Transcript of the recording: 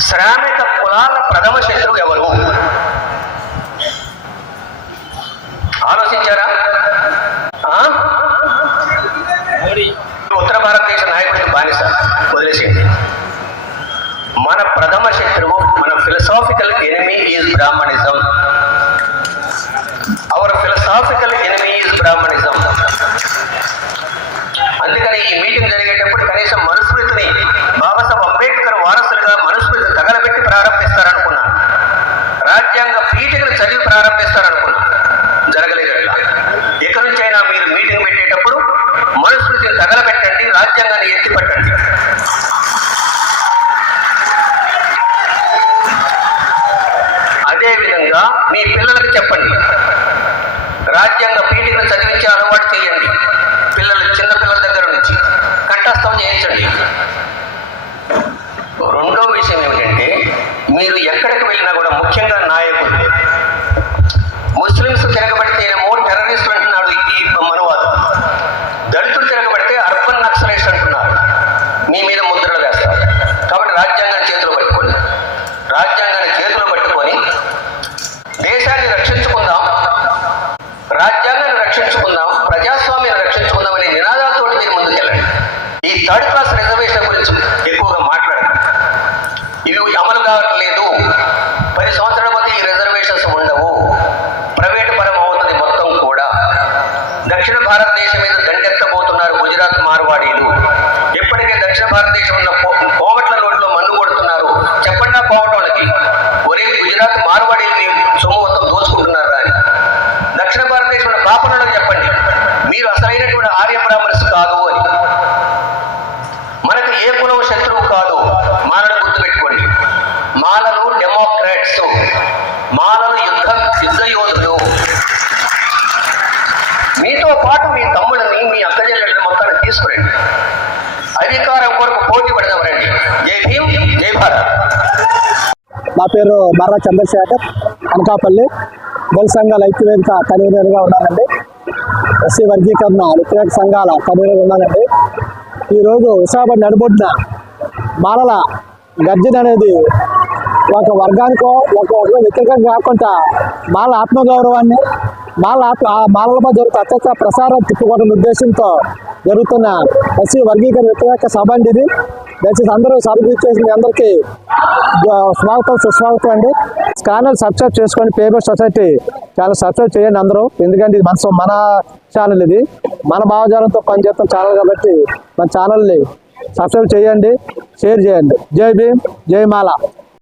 శ్రామిక కులాల ప్రథమ శత్రువు ఎవరు? ఆలోచించారా? ఆ? ఉత్తర భారతదేశ నాయకుడికి బానిస వదిలేసేయండి. మన ప్రథమ శత్రువు మన ఫిలసాఫికల్ ఎనిమీ ఈజ్ బ్రాహ్మణిజం దాన్ని ఎత్తి పట్టండి. అదేవిధంగా మీ పిల్లలకు చెప్పండి. రాజ్యాంగ పీఠికను చదివించే అలవాటు చేయండి పిల్లలు చిన్న పిల్లల దగ్గర నుంచి కంఠస్థం చేయించండి. రెండో విషయం ఏమిటంటే మీరు ఎక్కడికి వెళ్ళినా కూడా ముఖ్యంగా ఇవి అమలు పది సంవత్సరాల పోతే ఈ రిజర్వేషన్స్ ఉండవు. ప్రైవేట్ పరం అవుతుంది మొత్తం కూడా. దక్షిణ భారతదేశం మీద దండెత్తబోతున్నారు గుజరాత్ మార్వాడీలు. ఇప్పటికే దక్షిణ భారతదేశం ఉన్న కో- కోమట్ల రోడ్లో మన్ను కొడుతున్నారు. చెప్పండి ఆ కోమటోళ్ళకి ఒరే గుజరాత్ మార్వాడీలు సొమ్ము మొత్తం దోచుకుంటున్నారు అని. దక్షిణ భారతదేశం ఉన్న పాపనలకు చెప్పండి. మీరు అసలైనటువంటి ఆర్య అధికారం కొరకు పోటీ పడదాం రండి జై భీమ్ జై భారత్. నా పేరు మర్రా చంద్రశేఖర్ అనకాపల్లి. దళిత సంఘాల ఐక్యవేదిక కన్వీనర్గా ఉన్నానండి ఎస్సీ వర్గీకరణ వ్యతిరేక సంఘాల కన్వీనర్ ఉన్నానండి ఈరోజు విశాఖపట్నం నడబొడ్డిన మాలల గర్జన అనేది ఒక వర్గానికో ఒక ఒక వ్యతిరేకం కాకుండా మాల ఆత్మగౌరవాన్ని మాల ఆత్మ ఆ మధ్య జరుగుతున్న అత్యత ప్రసారం తిప్పుకోవడం ఉద్దేశంతో జరుగుతున్న ఎస్సీ వర్గీకరణ వ్యతిరేక సభ అండి ఇది. దయచేసి అందరూ సభకు ఇచ్చేసి మీ అందరికీ స్వాగతం సుస్వాగతం అండి. ఛానల్ సబ్స్క్రైబ్ చేసుకోండి పేపర్ సొసైటీ చాలా సబ్స్క్రైబ్ చేయండి అందరూ. ఎందుకంటే ఇది మన మన ఛానల్ ఇది. మన భావజాలంతో పనిచేస్తాం ఛానల్ కాబట్టి మన ఛానల్ని సబ్స్క్రైబ్ చేయండి షేర్ చేయండి. జై భీమ్ జై మాల.